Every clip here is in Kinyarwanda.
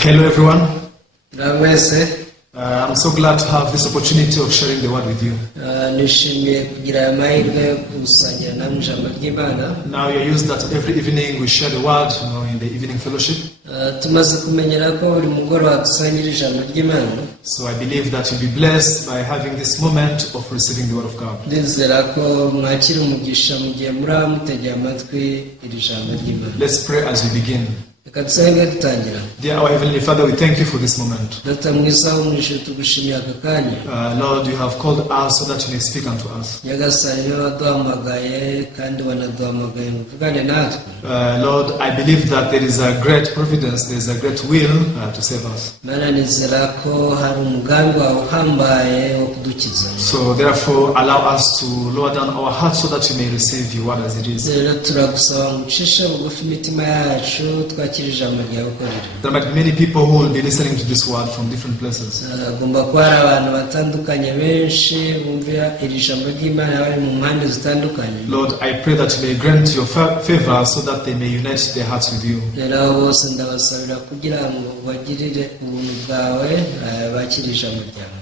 Hello everyone. I'm so glad to have this opportunity of sharing the word with you. Now you're used that every evening we share the word, in the evening fellowship. So I believe that you'll be blessed by having this moment of receiving the word of God. Let's pray as we begin. Dear our Heavenly Father, we thank you for this moment. Lord, you have called us so that you may speak unto us. Lord, I believe that there is a great providence, there is a great will to save us. So therefore, allow us to lower down our hearts so that you may receive your word as it is. There might be many people who will be listening to this word from different places. Lord, I pray that you may grant your favor so that they may unite their hearts with you.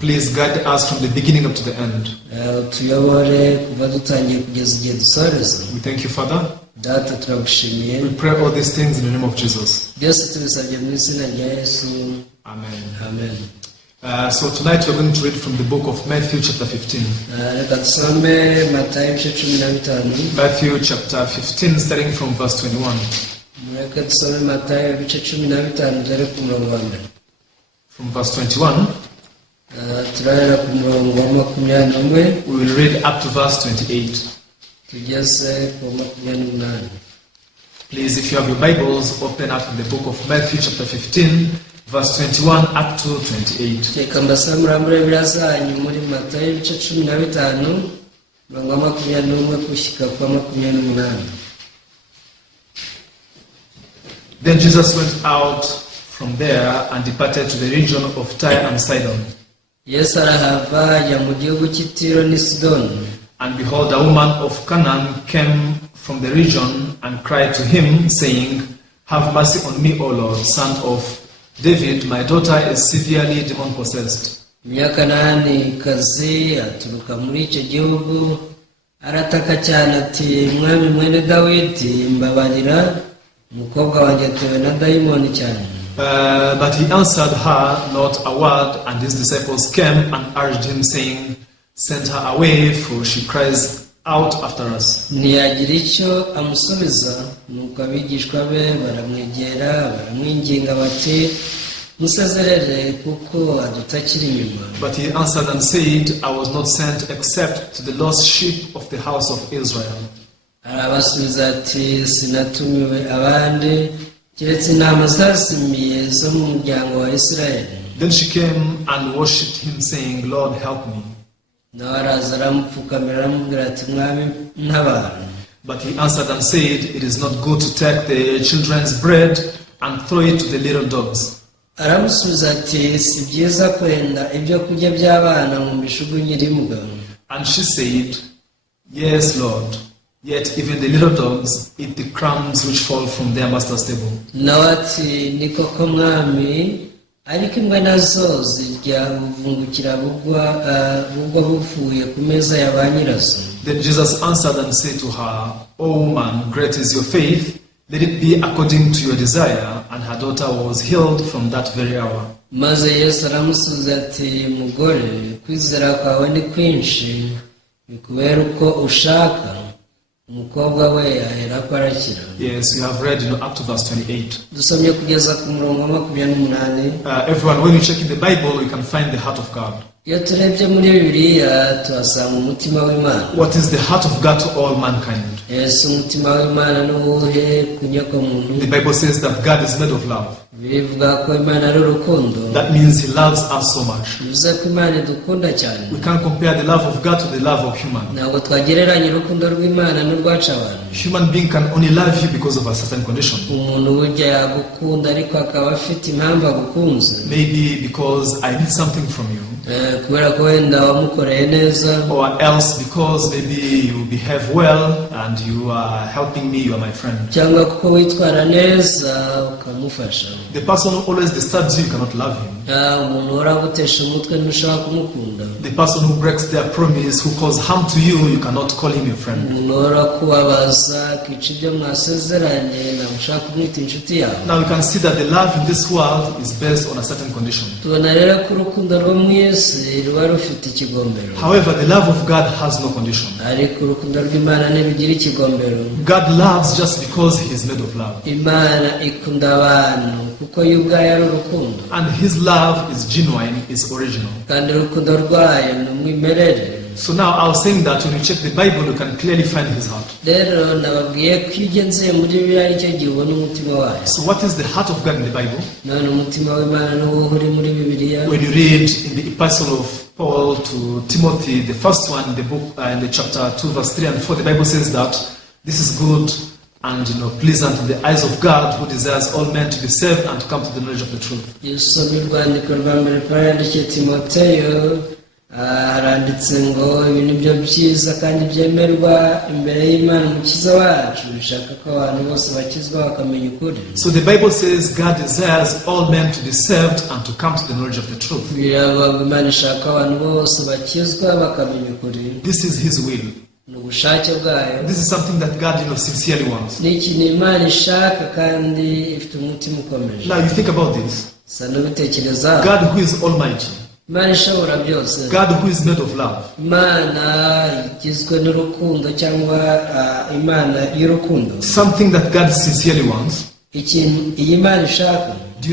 Please guide us from the beginning up to the end. We thank you, Father. We pray all these things in the name of Jesus. Amen. Amen. So tonight we're going to read from the book of Matthew chapter 15. Matthew chapter 15 starting from verse 21. From verse 21, we will read up to verse 28. Please, if you have your Bibles, open up in the book of Matthew chapter 15, verse 21 up to 28. Then Jesus went out from there and departed to the region of Tyre and Sidon. And behold, a woman of Canaan came from the region and cried to him, saying, Have mercy on me, O Lord, son of David, my daughter is severely demon-possessed. But he answered her not a word, and his disciples came and urged him, saying, Send her away, for she cries out after us. But he answered and said, I was not sent except to the lost sheep of the house of Israel. Then she came and worshipped him, saying, Lord, help me. But he answered and said, It is not good to take the children's bread and throw it to the little dogs. And she said, Yes, Lord, yet even the little dogs eat the crumbs which fall from their master's table. Then Jesus answered and said to her, O woman, great is your faith, let it be according to your desire. And her daughter was healed from that very hour. Yes, we have read up to verse 28. Everyone, when you check in the Bible, you can find the heart of God. What is the heart of God to all mankind? The Bible says that God is made of love. That means he loves us so much. We can't compare the love of God to the love of human. Human being can only love you because of a certain condition. Maybe because I need something from you. Or else because maybe you behave well and you are helping me, you are my friend. The The person who always disturbs you, you cannot love him. umuntu uhora agutesha umutwe ntushobora kumukunda. The person who breaks their promise, who causes harm to you, you cannot call him your friend. umuntu uhora kubabaza akica ibyo mwasezeranye ntabwo ushaka kumwita inshuti yawe. Now you can see that the love in this world is based on a certain condition. tubona rero ko urukundo rwo mu isi ruba rufite ikigombero. However, the love of God has no condition. ariko urukundo rw'Imana ntirugira ikigombero. God loves just because he is made of love. Imana ikunda abantu kuko yo ubwayo ari urukundo. And his love is genuine, is original. kandi urukundo rwayo ni umwimerere. So now I was saying that when you check the Bible, you can clearly find his heart. rero nababwiye ko iyo ugenzeye muri Bibiliya aricyo gihe ubona umutima wayo. So what is the heart of God in the Bible? none umutima w'Imana n'uwo uri muri Bibiliya. When you read in the epistle of Paul to Timothy, the first one in the book, in the chapter 2, verse 3 and 4, the Bible says that this is good and pleasant in the eyes of God, who desires all men to be saved and to come to the knowledge of the truth. iyo usomye urwandiko rwa mbere Pawulo yandikiye Timoteyo, haranditse ngo ibi ni byo byiza kandi byemerwa imbere y'Imana umukiza wacu, bishaka ko abantu bose bakizwa bakamenya ukuri. So the Bible says God desires all men to be saved and to come to the knowledge of the truth. biravuga Imana ishaka abantu bose bakizwa bakamenya ukuri. This is his will. ni ubushake bwayo. This is something that God sincerely wants. ni ikintu Imana ishaka kandi ifite umutima ukomeje. Now you think about this. sa n'ubitekereza. God who is almighty. Imana ishobora byose. God who is made of love. Imana igizwe n'urukundo cyangwa Imana y'urukundo. Something that God sincerely wants. ikintu iyi Imana ishaka. Do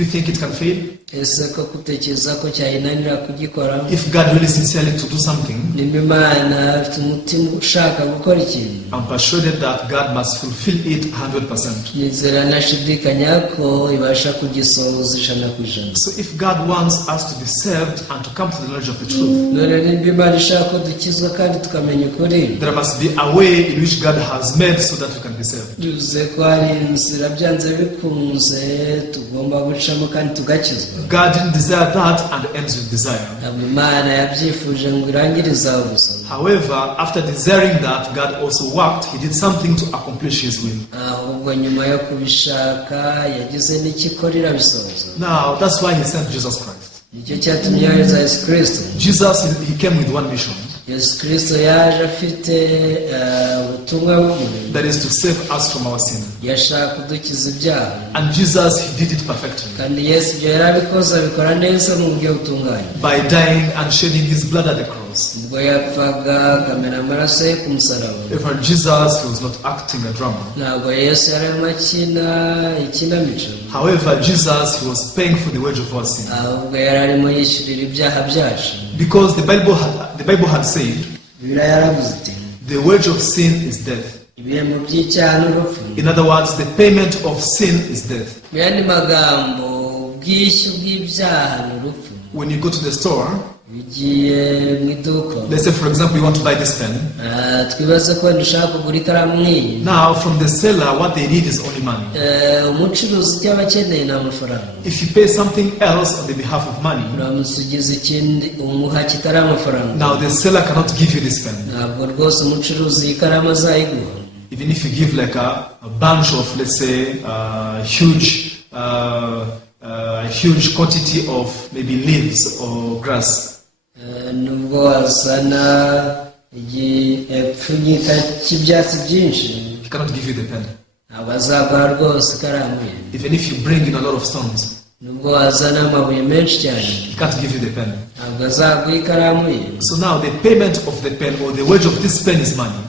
you think it can fail? ese ko kutekereza ko cyayinanira kugikora? If God really sincerely to do something, nimba Imana ifite umutima ushaka gukora ikintu, I'm persuaded that God must fulfill it 100%. nizera ntashidikanya ko ibasha kugisohoza 100%. So if God wants us to be saved and to come to the knowledge of the truth, none nimba Imana ishaka ko dukizwa kandi tukamenya ukuri, there must be a way in which God has made so that we can be saved. bivuze ko hari inzira byanze bikunze tugomba gucamo kandi tugakizwa. God didn't desire that and ends with desire. ntabwo Imana yabyifuje ngo irangirize aho gusa. However, after desiring that, God also worked. He did something to accomplish his will. ahubwo nyuma yo kubishaka yagize n'ikikora irabisohoza. Now, that's why he sent Jesus Christ. nicyo cyatumye yohereza Yesu Kristo. Jesus, he came with one mission. Yesu Kristo yaje afite ubutumwa bumwe. That is to save us from our sin. yashaka kudukiza ibyaha. And Jesus, he did it perfectly. kandi Yesu ibyo yarabikoze abikora neza mu buryo butunganye. By dying and shedding his blood at the cross. ubwo yapfaga akamena amaraso ye ku musaraba. Even Jesus, he was not acting a drama. ntabwo Yesu yari arimo akina ikinamico. However, Jesus, he was paying for the wage of our sin. ahubwo yari arimo yishyurira ibyaha byacu. Because the Bible had said, Bibiliya yaravuze iti, the wage of sin is death. ibihembo by'icyaha n'urupfu. In other words, the payment of sin is death. mu yandi magambo ubwishyu bw'ibyaha ni urupfu. When you go to the store, bigiye mu iduka, let's say for example you want to buy this pen. twibaze ko dushaka kugura ikaramu nk'iyi. Now from the seller, what they need is only money. umucuruzi icyo aba akeneye ni amafaranga. If you pay something else on the behalf of money, uramutse ugize ikindi umuha kitari amafaranga, now the seller cannot give you this pen. ntabwo rwose umucuruzi iyi karamu azayiguha. Even if you give like a bunch of, let's say, huge quantity of maybe leaves or grass. nubwo wazana igipfunyika cy'ibyatsi byinshi, He cannot give you the pen. ntabwo azaguha rwose ikaramu ye. Even if you bring in a lot of stones, nubwo wazana amabuye menshi cyane, he can't give you the pen. ntabwo azaguha ikaramu ye. So now the payment of the pen or the wage of this pen is money.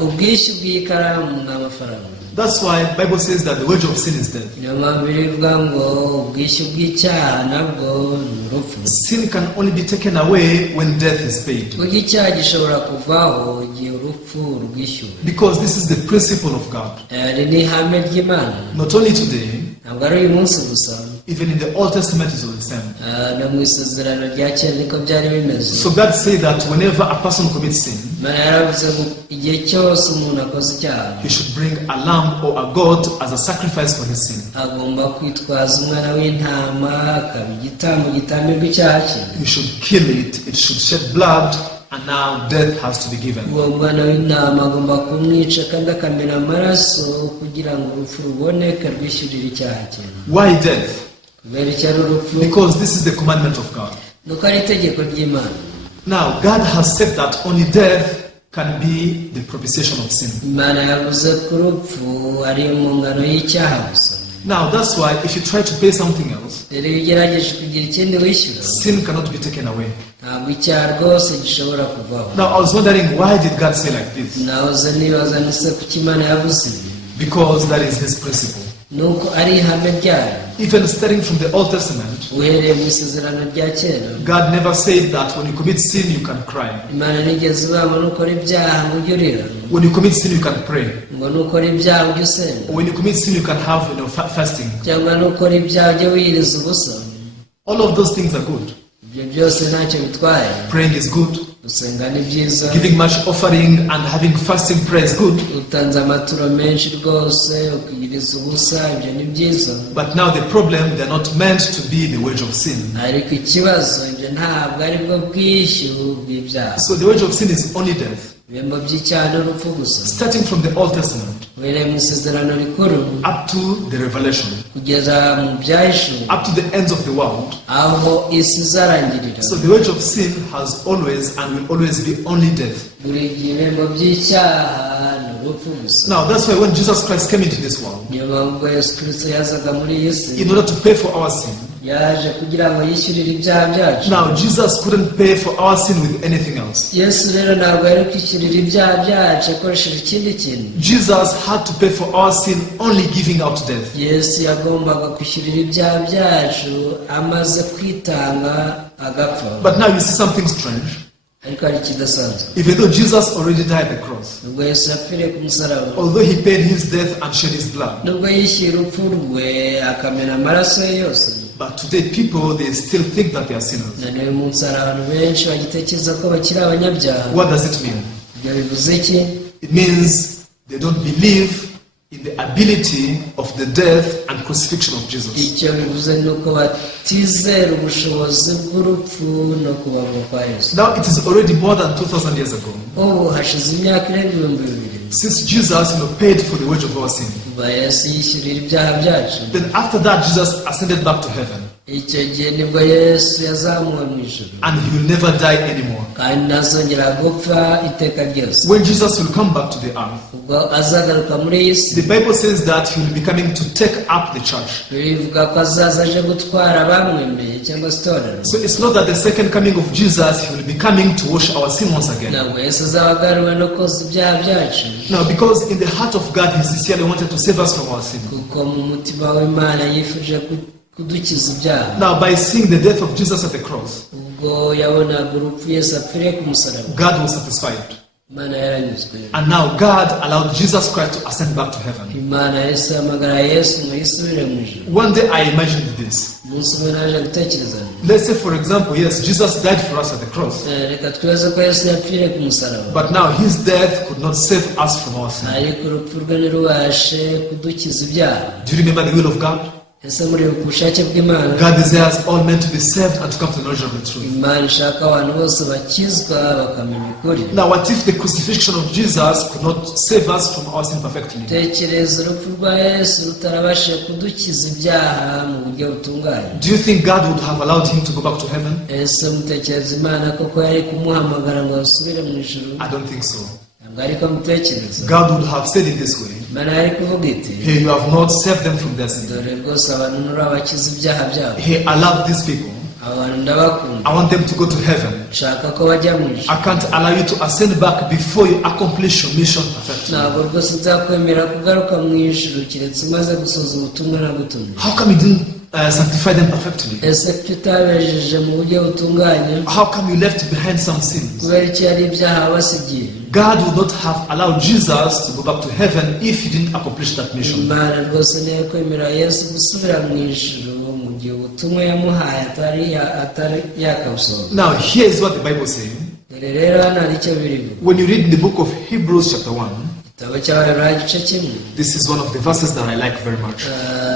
ubwishyu bw'ikaramu ni amafaranga. That's why the Bible says that the wage of sin is death. niyo mpamvu bivuga ngo ubwishyu bw'icyaha nabwo ni urupfu. Sin can only be taken away when death is paid. kuko icyaha gishobora kuvaho igihe urupfu rwishyuwe. Because this is the principle of God. iri ni ihame ry'Imana. Not only today, ntabwo ari uyu munsi gusa, even in the Old Testament it was the same. no mu isezerano rya kera niko byari bimeze. So God said that whenever a person commits sin, Imana yaravuze ngo igihe cyose umuntu akoze icyaha, he should bring a lamb or a goat as a sacrifice for his sin. agomba kwitwaza umwana w'intama akaba igitambo gitambirwa icyaha cye. He should kill it, it should shed blood, and now death has to be given. uwo mwana w'intama agomba kumwica kandi akamena amaraso kugira ngo urupfu ruboneke rwishyurire icyaha cye. Why death? kubera icyo ari urupfu? Because this is the commandment of God. nuko ari itegeko ry'Imana. Now, God has said that only death can be the propitiation of sin. Imana yavuze ko urupfu ari impongano y'icyaha gusa. Now, that's why if you try to pay something else, rero iyo ugerageje kugira ikindi wishyura, sin cannot be taken away. ntabwo icyaha rwose gishobora kuvaho. Now, I was wondering, why did God say like this? nahoze nibaza nise kuki Imana yavuze ibi. Because that is His principle. nuko ari ihame ryayo. Even starting from the Old Testament, uhereye mu isezerano rya kera, God never said that when you commit sin, you can cry. Imana nigeze ibamba nukora ibyaha ngo ujye urira, When you commit sin, you can pray. ngo nukora ibyaha ujye usenga, When you commit sin, you can have fasting. cyangwa nukora ibyaha ujye wiyiriza ubusa. All of those things are good. ibyo byose ntacyo bitwaye. Praying is good. gusenga ni byiza, Giving much offering and having fasting prayer is good. utanze amaturo menshi rwose ukiyiriza ubusa, ibyo ni byiza. But now the problem, they're not meant to be the wage of sin. ariko ikibazo, ibyo ntabwo ari bwo bwishyu bw'ibyaha. So the wage of sin is only death. ibihembo by'icyaha ni urupfu gusa. Starting from the Old Testament uhereye mu isezerano rikuru up to the Revelation, kugeza mu byahishuwe, up to the ends of the world. aho isi izarangirira. So the wage of sin has always and will always be only death. buri gihe ibihembo by'icyaha ni urupfu gusa. Now that's why when Jesus Christ came into this world, niyo mpamvu ubwo Yesu Kristo yazaga muri iyi si, in order to pay for our sin, yaje kugira ngo yishyurire ibyaha byacu. now Jesus couldn't pay for our sin with anything else. Yesu rero ntabwo yari kwishyurira ibyaha byacu akoresheje ikindi kintu. Jesus had to pay for our sin only giving out death. Yesu yagombaga kwishyurira ibyaha byacu amaze kwitanga agapfa. But now you see something strange. ariko hari ikidasanzwe. Even though Jesus already died at the cross, nubwo Yesu yapfiriye ku musaraba, although he paid his death and shed his blood, nubwo yishyuye urupfu rwe akamena amaraso ye yose, but today people, they still think that they are sinners. na n'uyu munsi hari abantu benshi bagitekereza ko bakiri abanyabyaha. What does it mean? ibyo bivuze iki? It means they don't believe in the ability of the death and crucifixion of Jesus. icyo bivuze ni uko batizera ubushobozi bw'urupfu no kubambwa kwa Yesu. Now it is already more than 2,000 years ago ubu hashize imyaka irenga 2000 since Jesus paid for the wage of our sin. kuva Yesu yishyurira ibyaha byacu. Then after that, Jesus ascended back to heaven, icyo gihe nibwo Yesu yazamuwe mu ijuru, and he will never die anymore. kandi ntazongera gupfa iteka ryose. When Jesus will come back to the earth, ubwo azagaruka muri iyi si, the Bible says that he will be coming to take up the church. bivuga ko azaza aje gutwara abamwemeye cyangwa se itorero. So it's not that the second coming of Jesus, he will be coming to wash our sin once again. ntabwo Yesu azaba agaruwe no koza ibyaha byacu, No, because in the heart of God, he sincerely wanted to save us from our sin. kuko mu mutima w'Imana yifuje kudukiza ibyaha. Now, by seeing the death of Jesus at the cross, ubwo yabonaga urupfu Yesu apfiriye ku musaraba, God was satisfied. Imana yaranyuzwe. And now God allowed Jesus Christ to ascend back to heaven. Imana Yesu yahamagara Yesu ngo yisubire mu ijuru. One day I imagined this. umunsi umwe naje gutekereza, Let's say, for example, yes, Jesus died for us at the cross, reka tweze ko Yesu yapfiriye ku musaraba, but now his death could not save us from our sin. ariko urupfu rwe ntirubashe kudukiza ibyaha. Do you remember the will of God? ese muri ku bushake bw'Imana, God desires all men to be saved and to come to the knowledge of the truth. Imana ishaka abantu bose bakizwa bakamenya ukuri. Now, what if the crucifixion of Jesus could not save us from our sin perfectly? tekereza urupfu rwa Yesu rutarabashije kudukiza ibyaha mu buryo butunganye. Do you think God would have allowed him to go back to heaven? ese mutekereza Imana koko yari kumuhamagara ngo asubire mu ijuru? I don't think so. ntabwo ariko mutekereza. God would have said it this way: Imana yari kuvuga iti, hey, you have not saved them from their sin. dore rwose abantu nturabakiza ibyaha byabo, Hey, I love these people. abantu ndabakunda, I want them to go to heaven. nshaka ko bajya mu ijuru. I can't allow you to ascend back before you accomplish your mission perfectly. ntabwo rwose nzakwemera kugaruka mu ijuru keretse umaze gusoza ubutumwa nagutumye. How come you didn't sanctify them perfectly? ese kuki utabejeje mu buryo butunganye? How come you left behind some sins? kubera iki hari ibyaha wabasigiye? God would not have allowed Jesus to go back to heaven if he didn't accomplish that mission. Imana rwose niyo kwemera Yesu gusubira mu ijuru mu gihe ubutumwa yamuhaye atari yakabusohoza. Now, here is what the Bible says. dore rero hano hari icyo biriho. When you read in the book of Hebrews chapter 1, igitabo cy'Abaheburayo igice kimwe, this is one of the verses that I like very much.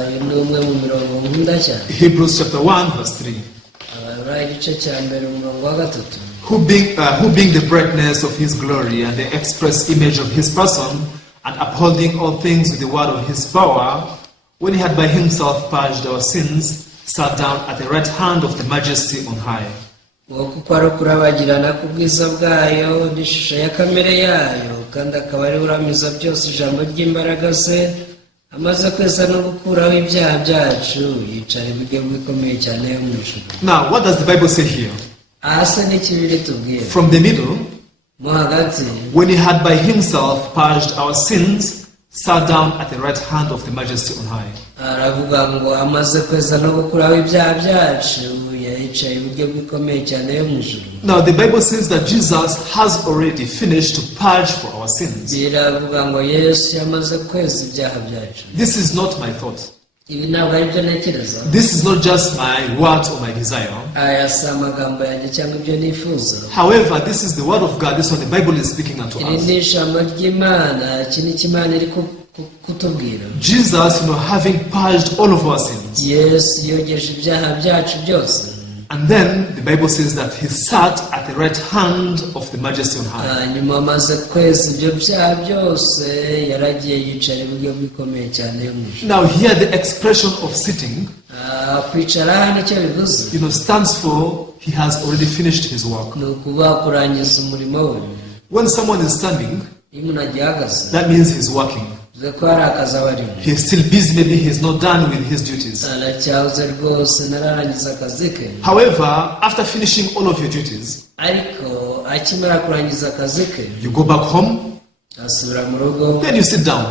uyu ni umwe mu mirongo nkunda cyane. Hebrews chapter 1 verse 3. Abaheburayo igice cya mbere umurongo wa 3. who being the brightness of his glory and the express image of his person, and upholding all things with the word of his power, when he had by himself purged our sins, sat down at the right hand of the majesty on high. kuko ari ukurabagirana k'ubwiza bwayo n'ishusho ya kamere yayo, kandi akaba ari uramiza byose ijambo ry'imbaraga ze, amaze kweza no gukuraho ibyaha byacu, yicara iburyo bw'ikomeye cyane yo mu ijuru. Now, what does the Bible say here? Ahasa n'ikibiri tubwira. From the middle, Mo hagati, when he had by himself purged our sins, sat down at the right hand of the majesty on high. aravuga ngo amaze kweza no gukuraho ibyaha byacu, yicaye iburyo bw'ikomeye cyane yo mu ijuru. Now, the Bible says that Jesus has already finished to purge for our sins. Biravuga ngo Yesu yamaze kweza ibyaha byacu. This is not my thought. Ibi ntabwo ari byo ntekereza. This is not just my words or my desire. Aya si amagambo yanjye cyangwa ibyo nifuza. However, this is the word of God. This is what the Bible is speaking unto Iri us. ni ijambo ry'Imana, iki ni Imana iri kutubwira. Jesus, having purged all of our sins. Yesu yogeje ibyaha byacu byose. And then the Bible says that he sat at the right hand of the majesty on high. Nyuma amaze kweza ibyo byaha byose, yaragiye yicara iburyo bw'ikomeye cyane yo mu ijuru. Now here the expression of sitting, kwicara hano icyo bivuze, stands for he has already finished his work. ni ukuba kurangiza umurimo we. When someone is standing, Iyo umuntu agihagaze, that means he's working. bivuze ko hari akazi aba arimo. He's still busy, maybe he's not done with his duties. Aracyahuze rwose, nararangiza akazi ke. However, after finishing all of your duties, Ariko akimara kurangiza akazi ke, you go back home, asubira mu rugo, then you sit down.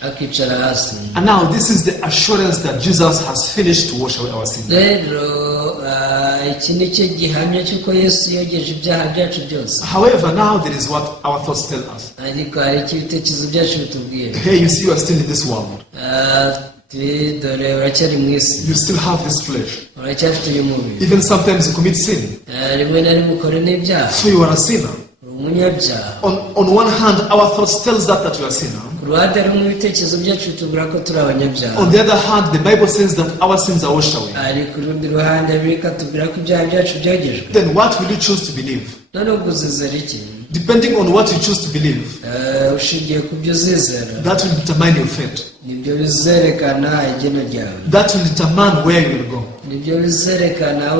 akicara hasi. And now this is the assurance that Jesus has finished to wash away our sins. Rero iki ni cyo gihamya cy'uko Yesu yogeje ibyaha byacu byose. However, now there is what our thoughts tell us. Ariko hari icyo ibitekerezo byacu bitubwira. Hey, you see, you are still in this world. Dore uracyari mu isi, You still have this flesh. uracyafite uyu mubiri. Even sometimes you commit sin. Rimwe na rimwe ukora n'ibyaha, So you are a sinner. uri umunyabyaha. On one hand, our thoughts tells that you are a sinner. Ku ruhande rumwe ibitekerezo byacu bitubwira ko turi abanyabyaha. On the other hand, the Bible says that our sins are washed away. Ariko ku rundi ruhande bikatubwira ko ibyaha byacu byogejwe. Then what will you choose to believe? None ubwo uzizera iki? Depending on what you choose to believe, Ushingiye ku byo uzizera, that will determine your fate. nibyo bizerekana igeno ryawe, That will determine where you will go. nibyo bizerekana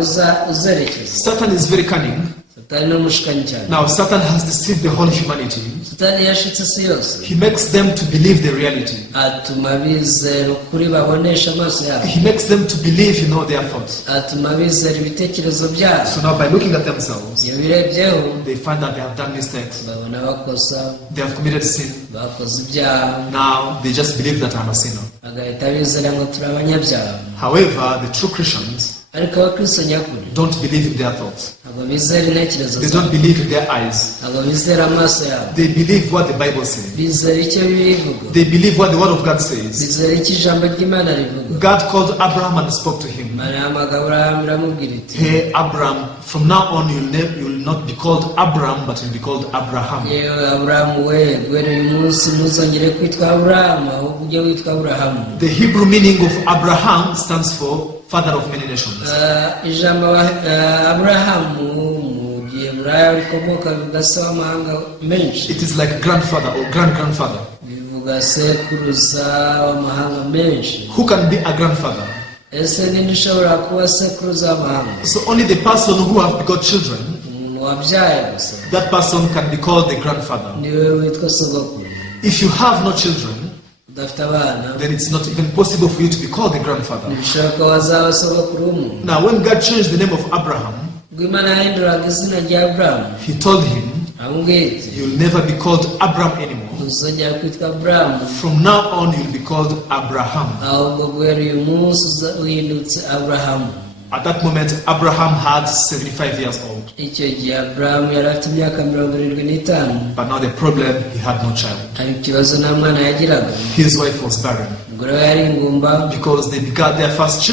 uzerekeza. Satan is very cunning. Satani ni umushukanyi cyane. Now, Satan has deceived the whole humanity. Satani yashutse isi yose, He makes them to believe the reality. atuma bizera ukuri babonesha amaso yabo, He makes them to believe, their thoughts. atuma bizera ibitekerezo byabo. So now by looking at themselves, Iyo birebyeho they find that they have done mistakes. babona bakosa, They have committed sin. bakoze ibyaha, Now they just believe that I'm a sinner. bagahita bizera ngo turi abanyabyaha. However, the true Christians Ariko abakristo nyakuri don't believe in their thoughts. ntabwo bizera intekerezo They zabo, don't believe in their eyes. ntabwo bizera amaso yabo, They believe what the Bible says. bizera icyo bivuga, They believe what the Word of God says. bizera icyo ijambo ry'Imana rivuga. God called Abraham and spoke to him. Imana yahamagara Aburahamu iramubwira iti, Hey, Abraham, from now on you will not be called Abram, but you'll be called Abraham. yewe Aburahamu we, guhera uyu munsi ntuzongere kwitwa Aburahamu, ahubwo ujye witwa Aburahamu. The Hebrew meaning of Abraham stands for father of many nations. Ijambo Aburahamu mu Giheburayo rikomoka bivuga se w'amahanga menshi, It is like grandfather or grandfather. bivuga sekuruza w'amahanga menshi. Who can be a grandfather? Ese ninde ushobora kuba sekuruza w'amahanga? So only the person who have got children, Umuntu wabyaye gusa that person can be called the grandfather. niwe witwa sogokuru. If you have no children, Udafite abana, then it's not even possible for you to be called the grandfather. ntibishoboka ko wazaba sogokuru w'umuntu. Now, when God changed the name of Abraham, Ubwo Imana yahinduraga izina rya Aburahamu, He told him, amubwira iti, you'll never be called Abram anymore. ntuzongera kwitwa Aburahamu, From now on, you'll be called Abraham. ahubwo guhera uyu munsi uhindutse Aburahamu. At that moment, Abraham had 75 years old. Icyo gihe Aburahamu yari afite imyaka 75, But now the problem, he had no child. ariko ikibazo nta mwana yagiraga. His wife was barren Umugore we yari ingumba, because they begat their first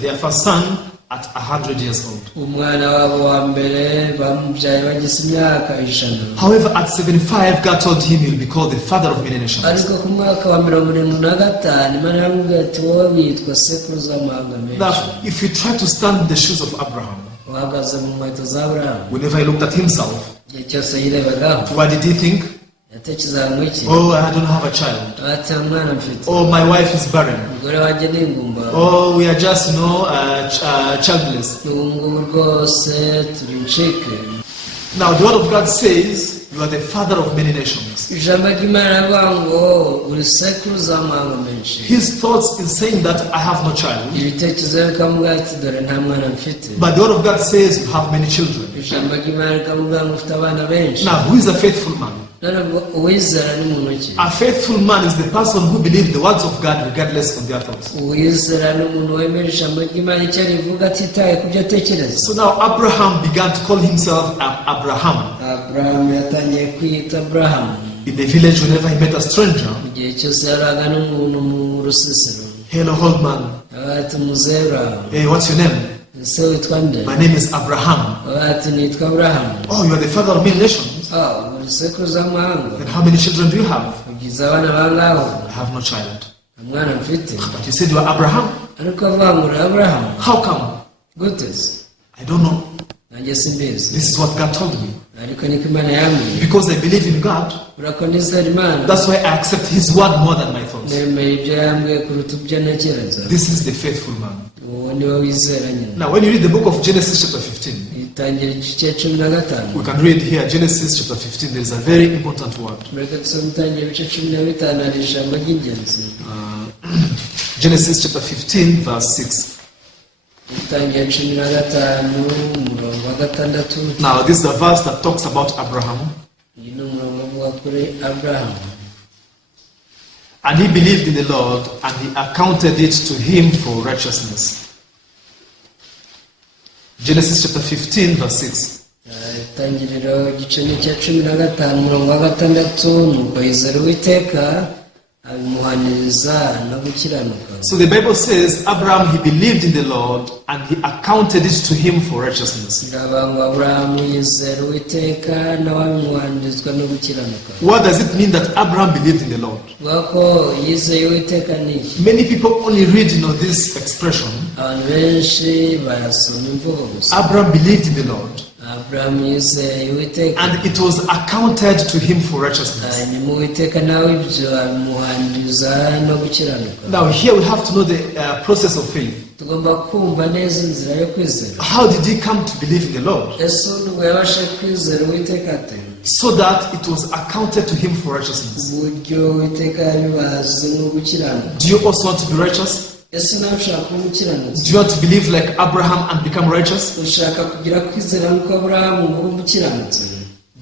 their first son at 100 years old. umwana wabo wa mbere bamubyaye bagize imyaka 100. However, at 75, God told him he'll be called the father of many nations. Ariko ku mwaka wa 75 Imana yamubwiye ati wowe witwa sekuruza w'amahanga Now, menshi. if you try to stand in the shoes of Abraham, uhagaze mu nkweto za Aburahamu. Whenever he looked at himself, Igihe cyose yirebagaho what did he think? yatekerezaga ngo iki? Oh, I don't have a child. ati umwana mfite, Oh, my wife is barren. umugore wanjye ni ingumba, Oh, we are just, childless. ubu ngubu rwose turi incike. Now, the word of God says, you are the father of many nations. Ijambo ry'Imana riravuga ngo uri sekuruza w'amahanga menshi. His thoughts is saying that I have no child. Ibitekerezo bikamubwira ati dore nta mwana mfite. But the word of God says you have many children. Ijambo ry'Imana rikamubwira ngo ufite abana benshi. Now, who is a faithful man? None uwizera ni muntu ki? A faithful man is the person who believes the words of God regardless of their thoughts. Uwizera ni umuntu wemera ijambo ry'Imana icyo rivuga atitaye ku byo atekereza. So now Abraham began to call himself Abraham. Aburahamu yatangiye kwiyita Aburahamu. In the village, whenever he met a stranger, Mu gihe cyose yaraga n'umuntu mu rusisiro. hello, old man. Ati muzera, Hey, what's your name? ese witwa nde? My name is Abraham. Ati nitwa Aburahamu. Oh, you are the father of many nations. Uri sekuruza w'amahanga. Then how many children do you have? Ugize abana bangahe? I have no child. Umwana mfite. But you said you are Abraham. Ariko avuga ngo uri Aburahamu. How come? Gute se? I don't know. Nanjye simbizi. This is what God told me. Ariko niko Imana yambwiye. Because I believe in God, Urako nizera Imana. that's why I accept His word more than my thoughts. Nemeye ibyo yambwiye kuruta ibyo ntekereza. This is the faithful man. Uwo ni wo wizera nyine. Now, when you read the book of Genesis chapter 15, Itangira igice 15. we can read here Genesis chapter 15. There is a very important word. Mureke dusome itangira ibice 15 hari ijambo ry'ingenzi. Genesis chapter 15, verse 6. Itangira 15 umurongo wa 6. Now, this is a verse that talks about Abraham. Iyi ni umurongo uvuga kuri Aburahamu. And he believed in the Lord, and he accounted it to him for righteousness. Genesis chapter 15, verse 6. Itangiriro igice ni cya 15 umurongo wa 6. Nuko yizera Uwiteka abimuhaniriza no gukiranuka. So the Bible says, Abraham, he believed in the Lord, and he accounted it to him for righteousness. Ndavuga ngo Aburahamu yizera Uwiteka nawe abimuhanirizwa no gukiranuka. What does it mean that Abraham believed in the Lord? Vuga ko yizeye Uwiteka ni iki? Many people only read, this expression. Abantu benshi barasoma imvugo gusa. Abraham believed in the Lord, Aburahamu yizeye Uwiteka. and it was accounted to him for righteousness. Hanyuma Uwiteka nawe ibyo abimuhaniriza no gukiranuka. Now here we have to know the process of faith. Tugomba kumva neza inzira yo kwizera. How did he come to believe in the Lord? Ese nubwo yabasha kwizera Uwiteka ate? So that it was accounted to him for righteousness. Uburyo Uwiteka yabibaze no gukiranuka. Do you also want to be righteous? Ese nawe ushaka kuba umukiranutsi? Do you want to believe like Abraham and become righteous? Ushaka kugira kwizera nk'uko Aburahamu ngo ube umukiranutsi?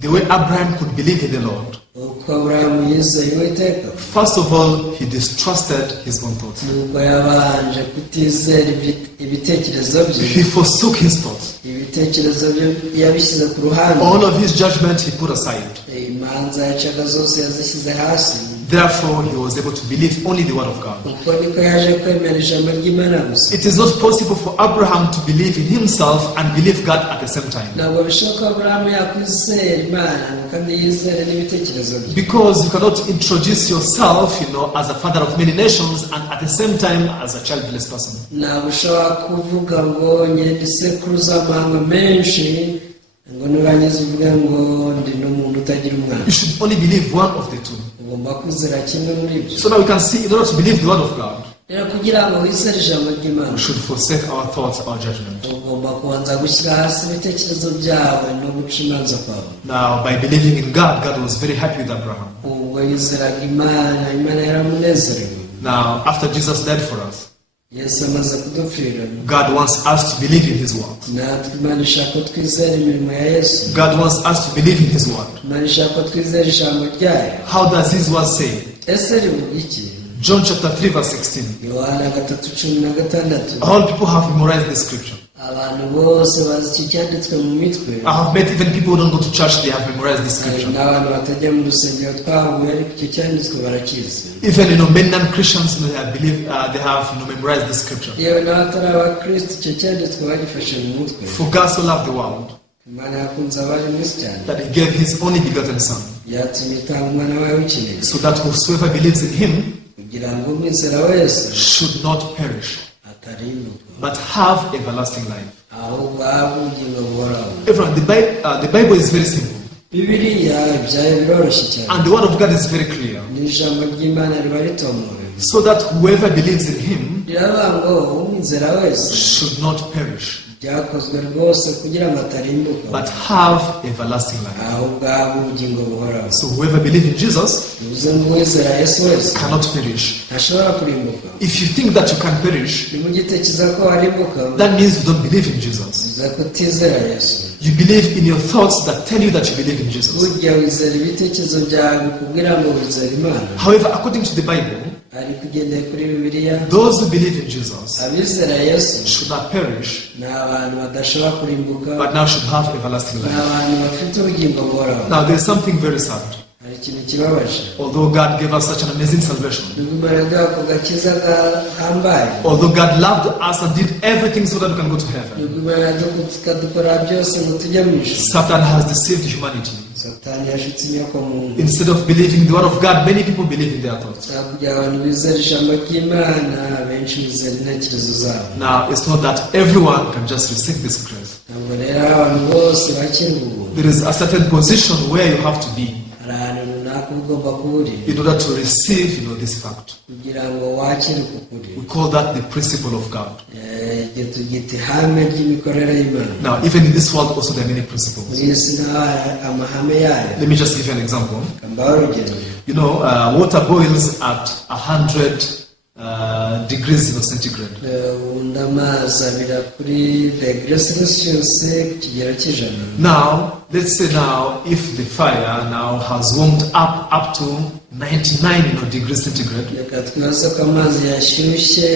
The way Abraham could believe in the Lord. Uko Aburahamu yizeye Uwiteka. First of all, he distrusted his own thoughts. Nuko yabanje kutizera ibitekerezo bye. He forsook his thoughts. Ibitekerezo bye yabishyize ku ruhande. All of his judgment he put aside. Imanza yacaga zose yazishyize hasi. Therefore, he was able to believe only the word of God. Uko niko yaje kwemera ijambo ry'Imana gusa. It is not possible for Abraham to believe in himself and believe God at the same time. Ntabwo bishoboka Aburahamu yakwizera Imana kandi yizere n'ibitekerezo bye. Because you cannot introduce yourself, as a father of many nations and at the same time as a childless person. Ntabwo ushobora kuvuga ngo nyiri sekuruza w'amahanga menshi ngo nurangiza uvuge ngo ndi n'umuntu utagira umwana. You should only believe one of the two. Ugomba kwizera kimwe muri ibyo. So now we can see, in order to believe the word of God, rero kugira ngo wizere ijambo ry'Imana, we should forsake our thoughts, our judgment. ugomba kubanza gushyira hasi ibitekerezo byawe no guca imanza kwawe. Now, by believing in God, God was very happy with Abraham. Ubwo yizeraga Imana, Imana yaramunezerewe. Now, after Jesus died for us, Yesu amaze kudupfira, God wants us to believe in His word. natwe Imana ishaka ko twizera imirimo ya Yesu. God wants us to believe in His word. Imana ishaka ko twizera ijambo ryayo. How does His word say? Ese rivuga iki? John chapter 3 verse 16. Yohana 3:16. All people have memorized this scripture. Abantu bose bazi iki cyanditswe mu mitwe. I have met even people who don't go to church, they have memorized this scripture. N'abantu batajya mu rusengero twahuye ariko icyo cyanditswe barakizi. Even many non-Christians, they have memorized this scripture. Yewe n'abatari abakristo icyo cyanditswe bagifashe mu mutwe. For God so loved the world Imana yakunze abari mu isi cyane, that He gave His only begotten Son, yatumye itanga umwana wawe w'ikinege, so that whosoever believes in Him kugira ngo umwizera wese should not perish, atarimburwa but have everlasting life. ahubwo ahabwa ubugingo buhoraho. Everyone, the Bible is very simple. Bibiliya ibyayo biroroshye cyane. And the word of God is very clear. N'ijambo ry'Imana riba ritomoye. So that whoever believes in him riravuga ngo umwizera wese should not perish, byakozwe rwose kugira ngo atarimbuka, but have everlasting life. ahubwo ahabwa ubugingo buhoraho. So whoever believes in Jesus bivuze ngo uwizera Yesu wese cannot perish. ntashobora kurimbuka. If you think that you can perish, niba ugitekereza ko warimbuka, that means you don't believe in Jesus. bivuze ko utizera Yesu. You believe in your thoughts that tell you that you believe in Jesus. burya wizera ibitekerezo byawe bikubwira ngo wizera Imana. However, according to the Bible, ariko ugendeye kuri Bibiliya, those who believe in Jesus abizera Yesu should not perish, ni abantu badashobora kurimbuka, but now should have everlasting ni life. abantu bafite ubugingo buhoraho. Now, there is something very sad. hari ikintu kibabaje. Although God gave us such an amazing salvation, nubwo Imana yaduha ako gakiza gahambaye, although God loved us and did everything so that we can go to heaven, nubwo Imana yadukorera byose ngo tujye mu ijuru, Satan has deceived humanity. Satani yashutse inyokomuntu. Instead of believing in the word of God, many people believe in their thoughts. kugira abantu bizera ijambo ry'Imana, benshi bizera intekerezo zabo. Now, it's not that everyone can just receive this grace. ntabwo rero abantu bose bakira ubuntu. There is a certain position where you have to be hari ahantu runaka uba ugomba kuba uri in order to receive, this fact. kugira ngo wakire uko kuri. We call that the principle of God. Iryo tugita ihame ry'imikorere y'Imana. Now, even in this world, also there are many principles. muri iyi si naho hari amahame yayo. Let me just give you an example. kambaho urugero. Water boils at 100 degrees centigrade. ubundi amazi abira kuri degere celsius ku kigero cy'ijana. Now, let's say now, if the fire now has warmed up to 99 degrees centigrade, reka twibaze ko amazi yashyushye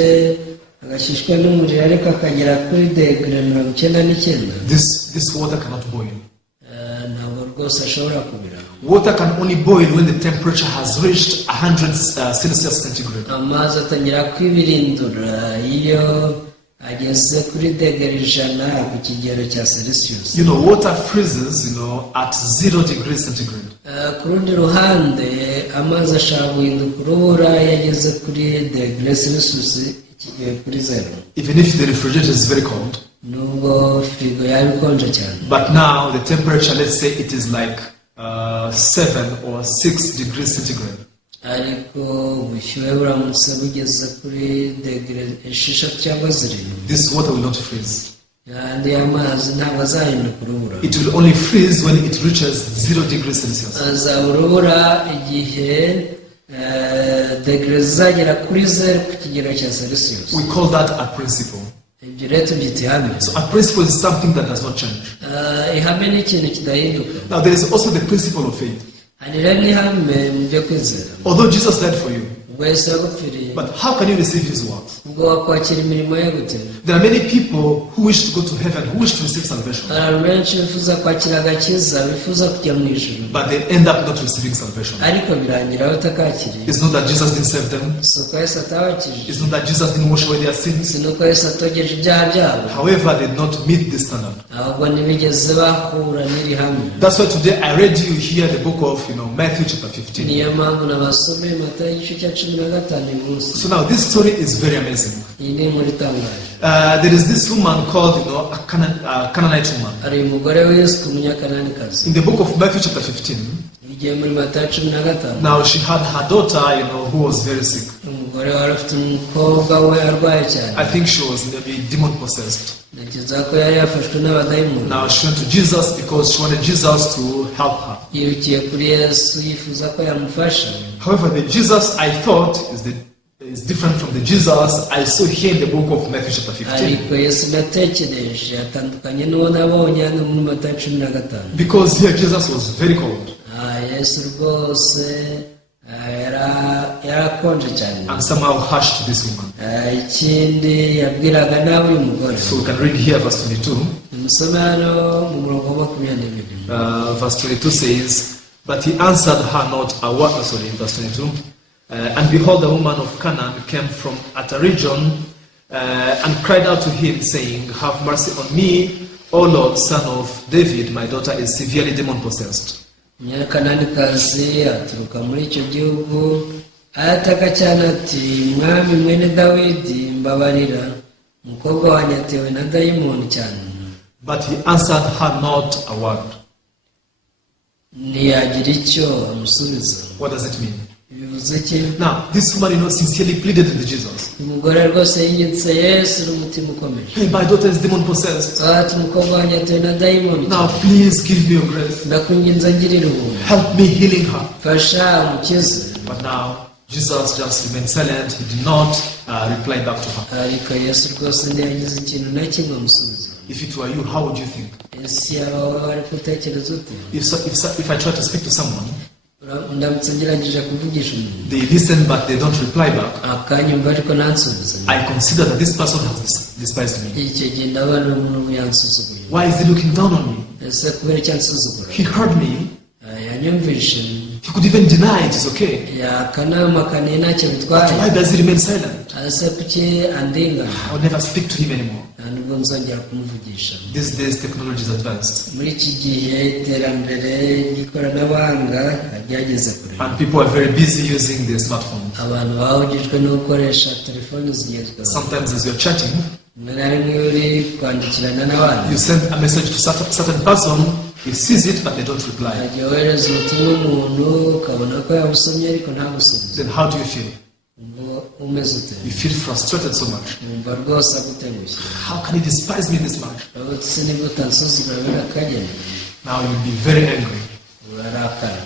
agashyushywa n'umuriro ariko akagera kuri degere 99. this water cannot boil. ntabwo rwose ashobora kubira. Water can only boil when the temperature has reached 100 Celsius centigrade. amazi atangira kwibirindura iyo ageze kuri degere 100 ku kigero cya celsius. Water freezes, at 0 degrees centigrade. ku rundi ruhande amazi ashobora guhinduka urubura iyo ageze kuri degere celsius ikigero kuri 0. Even if the refrigerator is very cold. nubwo firigo yaba ikonje cyane. But now the temperature, let's say it is like 7 or 6 degrees centigrade. ariko ubushyuhe buramutse bugeze kuri degere 6 cyangwa 7, This water will not freeze. andi amazi ntabwo azahinduka urubura. It will only freeze when it reaches 0 degrees Celsius. azaba urubura igihe degere zizagera kuri 0 ku kigero cya celsius. We call that a principle. ibyo rero tubyita ihame. So a principle is something that does not change. ihame ni ikintu kidahinduka. Now there is also the principle of faith. hari rero n'ihame mu byo kwizera. Although Jesus died for you, ubwo Yesu yagupfiriye, but how can you receive his works? ubwo wakwakira imirimo ye gute? There are many people who wish to go to heaven, who wish to receive salvation, hari abantu benshi bifuza kwakira agakiza, bifuza kujya mu ijuru, but they end up not receiving salvation. ariko birangira batakakiriye. It's not that Jesus didn't save them. si uko Yesu atabakijije, It's not that Jesus didn't wash away their sins. si nuko Yesu atogeje ibyaha byabo, However, they did not meet this standard. ahubwo ntibigeze bahura n'iri hamwe. That's why today I read you here the book of Matthew chapter 15. niyo mpamvu nabasomeye Matayo igice cya 15 uyu munsi. So now this story is very amazing. iyi ni inkuru itangaje. There is this woman called a Canaanite woman. hari umugore w'Yesu umunyakananikazi. In the book of Matthew chapter 15, igihe muri Matayo 15, now she had her daughter, who was very sick. umugore wari afite umukobwa we arwaye cyane. I think she was maybe demon possessed. ntekereza ko yari yafashwe n'abadayimoni. Now she went to Jesus because she wanted Jesus to help her. yirukiye kuri Yesu yifuza ko yamufasha. However, the Jesus I thought is different from the Jesus I saw here in the book of Matthew chapter 15. ariko Yesu natekereje atandukanye n'uwo nabonye hano muri Matayo 15. Because here Jesus was very cold. Yesu rwose yarakonje cyane. And somehow harsh to this woman. ikindi yabwiraga nawe uyu mugore. So we can read here verse 22. Musome hano mu murongo wa 22. Verse 22 says, but he answered her not a word. Verse 22. And behold, a woman of Canaan came from at a region and cried out to him, saying, have mercy on me, O Lord, son of David, my daughter is severely demon-possessed. Umunyakananikazi aturuka muri icyo gihugu arataka cyane ati, mwami mwene Dawidi mbabarira, umukobwa wanjye atewe na dayimoni cyane. But he answered her not a word. ntiyagira icyo amusubiza. What does it mean? Bivuze iki? Now, this woman, sincerely pleaded with Jesus. Umugore rwose yingitse Yesu n'umutima ukomeje. Hey, my daughter is demon possessed. Ati umukobwa wanjye atuwe na dayimoni. Now, please give me your grace. Ndakwinginze ngirira ubuntu. Help me healing her. Fasha umukize. But now, Jesus just remained silent. He did not reply back to her. Ariko Yesu rwose ntiyagize ikintu na kimwe amusubiza. If it were you, how would you think? Ese yaba wari gutekereza ute? If I try to speak to someone, ndamutse ngerageje kuvugisha umuntu, they listen but they don't reply back, akanyumva ariko ntansubize, I consider that this person has despised me. icyo gihe ndabona umuntu yansuzuguye. Why is he looking down on me? Ese kubera icyo ansuzugura? He heard me. Yanyumvishe. He could even deny it is okay. Yakanamakaniye ntacyo bitwaye. Why does he remain silent? Ese kuki andinga? I will never speak to him anymore. Ntabwo nzongera kumuvugisha. These days technology is advanced. Muri iki gihe iterambere ry'ikoranabuhanga ryageze kure. And people are very busy using their smartphones. Abantu bahugijwe no gukoresha telefoni zigezweho. Sometimes as you're chatting, uri kwandikirana n'abandi, you send a message to certain person, he sees it but they don't reply. Igihe wohereza ubutumwa umuntu ukabona ko yabusomye ariko ntagusubize. Then how do you feel? Umeze ute? You feel frustrated so much. Wumva rwose agutengushye. How can he despise me this much? Urabona se niba utansuzugura birakagenda. Now you'll be very angry. Urarakara.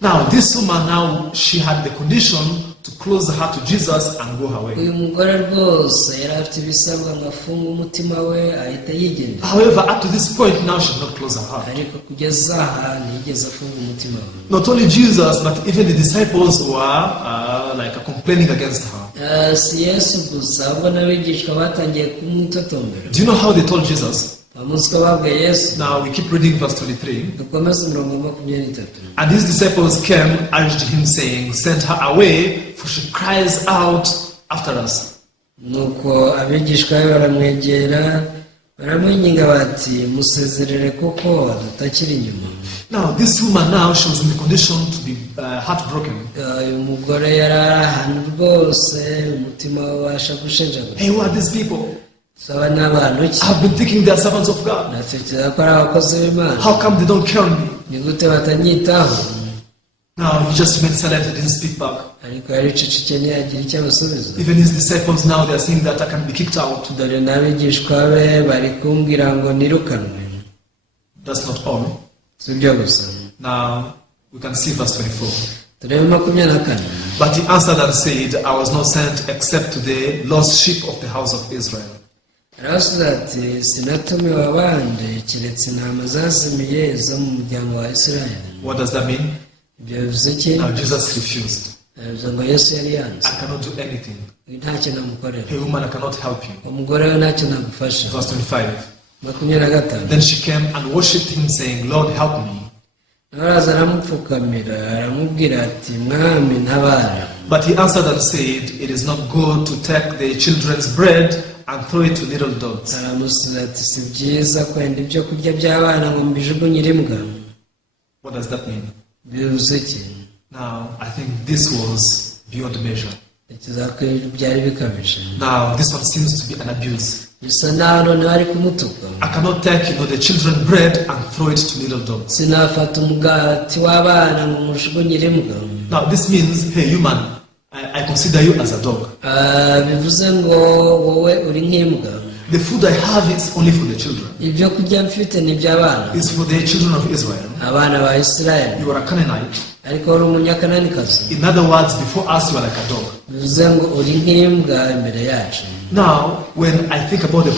Now this woman, now she had the condition to close her to Jesus and go her way. Uyu mugore rwose yari afite ibisabwa ngo afunge umutima we ahita yigendera. However, up to this point now she did not close her heart. Ariko kugeza aha ntiyigeze afunga umutima we. Not only Jesus, but even the disciples were like complaining against her. Si Yesu gusa ahubwo n'abigishwa batangiye kumwitotombera. Do you know how they told Jesus? Bamuzi ko babwiye Yesu. Now we keep reading verse 23. Dukomeze umurongo wa 23. And his disciples came, urged him, saying, send her away, for she cries out after us. Nuko abigishwa be baramwegera baramwinginga bati musezerere kuko adutakira inyuma. Now this woman now, she was in the condition to be heartbroken. Uyu mugore yari ari ahantu rwose umutima we wabasha gushenjagura. Hey, who are these people? Saba n'abantu ki? I've been thinking they are servants of God. Natekereza ko ari abakozi b'Imana. How come they don't care on me? Ni gute batanyitaho? Now he just remained silent, he didn't speak back. Ariko yaricecekeye ntiyagira icyo abasubiza. Even his disciples now, they are saying that I can be kicked out. Dore n'abigishwa be bari kumbwira ngo nirukanwe. That's not all. Si byo gusa. Now we can see verse 24. Turebe 24. But he answered and said, I was not sent except to the lost sheep of the house of Israel. Arasubiza ati sinatumiwe abandi keretse intama zazimiye zo mu muryango wa Isirayeli. What does that mean? Ibyo bivuze iki? Now Jesus refused. Bivuze ngo Yesu yari yanze. I cannot do anything. Ntacyo namukorera. Hey woman, I cannot help you. Umugore we ntacyo nagufasha. Verse 25. 25. Then she came and worshipped him, saying, Lord, help me. Araza aramupfukamira aramubwira ati mwami ntabara. But he answered and said, it is not good to take the children's bread and throw it to little dogs. Aramusubiza ati si byiza kwenda ibyo kurya by'abana ngo mbijugunyire imbwa. What does that mean? Bivuze iki? Now, I think this was beyond measure. Tekereza ko byari bikabije. Now, this one seems to be an abuse. Bisa naho none bari kumutuka. I cannot take, the children's bread and throw it to little dogs. Sinafata umugati w'abana ngo mushugunyire imbwa. Now, this means, hey, human, I consider you as a dog. Bivuze ngo wowe uri nk'imbwa. The food I have is only for the children. Ibyo kurya mfite ni iby'abana. It's for the children of Israel. Abana ba Isirayeli. You are a Canaanite. Ariko uri umunyakananikazi. In other words, before us you are like a dog. Bivuze ngo uri nk'imbwa imbere yacu. Now, when I think about the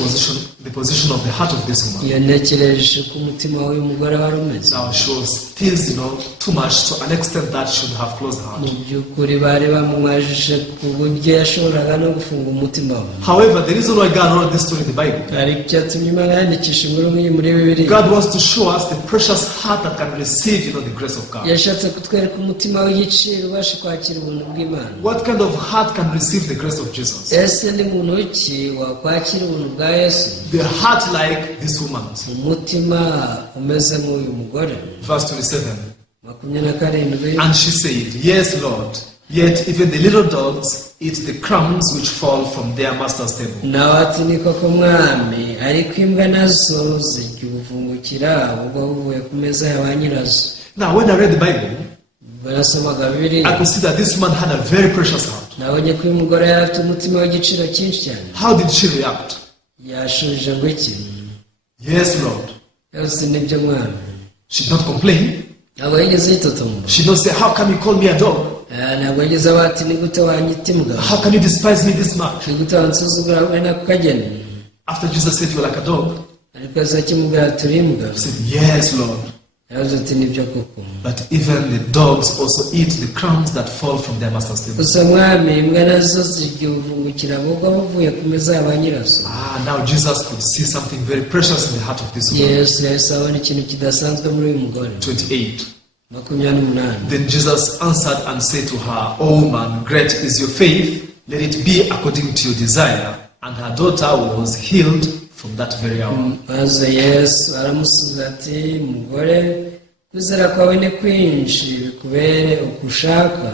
position of the heart of this woman, iyo ntekereje ko umutima w'uyu mugore wari umeze. now she was still, too much to an extent that she should have closed her heart. Mu by'ukuri bari bamumwajije ku buryo yashoboraga no gufunga umutima we. However, the reason why God wrote this story in the Bible, hari icyatumye Imana yandikisha inkuru nk'iyi muri Bibiliya. God wants to show us the precious heart that can receive, the grace of God. Yashatse kutwereka umutima w'igiciro ubasha kwakira ubuntu bw'Imana. What kind of heart can receive the grace of Jesus? Ese ni muntu ki wakwakira ubuntu bwa Yesu? The heart like this woman's. Umutima umeze nk'uyu mugore. Verse 27. 27. And she said, yes, Lord, Yet even the little dogs eat the crumbs which fall from their master's table. nawe ati ni koko mwami, ariko imbwa nazo zirya ubuvungukira ubwo buvuye ku meza ya ba nyirazo. Now when I read the Bible, Barasomaga Bibiliya, I could see that this woman had a very precious heart. nabonye ko uyu mugore yari afite umutima w'igiciro cyinshi cyane. How did she react? Yashubije ngo iki? Yes, Lord. Yose nibyo mwami. She did not complain. Ntabwo yigeze yitotomba. She did not say, how come you call me a dog? Ntabwo yigeze aba ati ni gute wanyita imbwa? How can you despise me this much? Ni gute wansuzugura wenda ku kageni? After Jesus said you are like a dog, Ariko Yesu akimubwira ati uri imbwa. he said, yes, Lord. Yavuze ati nibyo koko. But even the dogs also eat the crumbs that fall from their master's table. Gusa mwami, imbwa nazo zirya ubuvungukira buba buvuye ku meza ya ba nyirazo. Now Jesus could see something very precious in the heart of this woman. Yesu yahise abona ikintu kidasanzwe muri uyu mugore. 28. 28. Then Jesus answered and said to her, O woman, great is your faith, let it be according to your desire. And her daughter was healed from that very hour. Maze Yesu aramusubiza ati, mugore, kwizera kwawe ni kwinshi bikubere uko ushaka.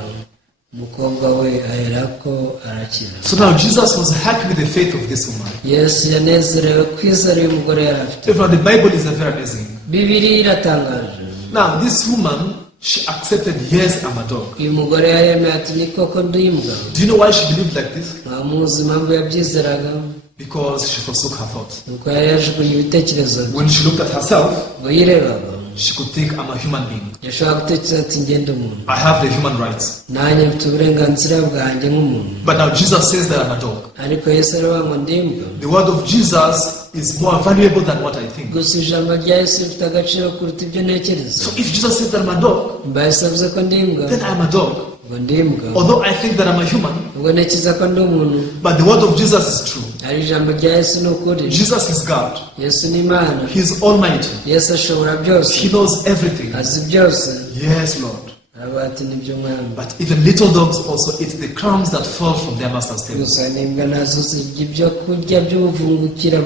Umukobwa we aherako arakira. So now Jesus was happy with the faith of this woman. Yesu yanezerewe kwizera uyu mugore yari afite. Even the Bible is very amazing. Bibiliya iratangaje. Now this woman, she accepted, yes, I'm a dog. Uyu mugore yaremeye ati ni koko ndi imbwa. Do you know why she believed like this? Ntamuzi impamvu yabyizeraga. Because she forsook her thoughts. Nuko yari yajugunye ibitekerezo bye. When she looked at herself, Ngo yirebaga, she could think, I'm a human being. yashobora gutekereza ati ngende umuntu. I have the human rights. Nanjye mfite uburenganzira bwanjye nk'umuntu. But now Jesus says that I'm a dog. Ariko Yesu aravuga ngo ndi imbwa. The word of Jesus is more valuable than what I think. Gusa ijambo rya Yesu rifite agaciro kuruta ibyo ntekereza. So if Jesus says that I'm a dog, Mba Yesu avuze ko ndi imbwa, then I'm a dog. ngo ndi imbwa. Although I think that I'm a human, Ubwo ntekereza ko ndi umuntu. but the word of Jesus is true. Ari ijambo rya Yesu ni ukuri. Jesus is God. Yesu ni Imana. He's almighty. Yesu ashobora byose. He knows everything. Azi byose. Yes, Lord. Aravuga ati nibyo mwami. But even little dogs also eat the crumbs that fall from their master's table. Gusa n'imbwa nazo zirya ibyo kurya by'ubuvungukira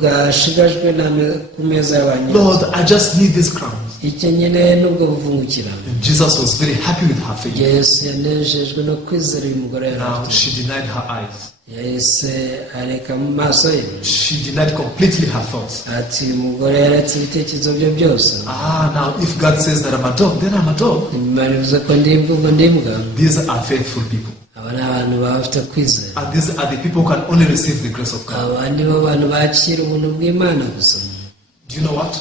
bwashigajwe ku meza y'abanyirazo. Lord, I just need these crumbs. Icyo nkeneye n'ubwo buvungukira. And Jesus was very happy with her faith. Yesu yanejejwe no kwizera uyu mugore yari Now afite. she denied her eyes. Yahise areka mu maso ye. She denied completely her thoughts. Ati uyu mugore yaretse ibitekerezo bye byose. Now if God says that I'm a dog, then I'm a dog. Imana ivuze ko ndi imbwa, ubwo ndi imbwa. These are faithful people. Aba ni abantu baba bafite kwizera. And these are the people who can only receive the grace of God. Aba ni bo bantu bakira ubuntu bw'Imana gusa. Do you know what?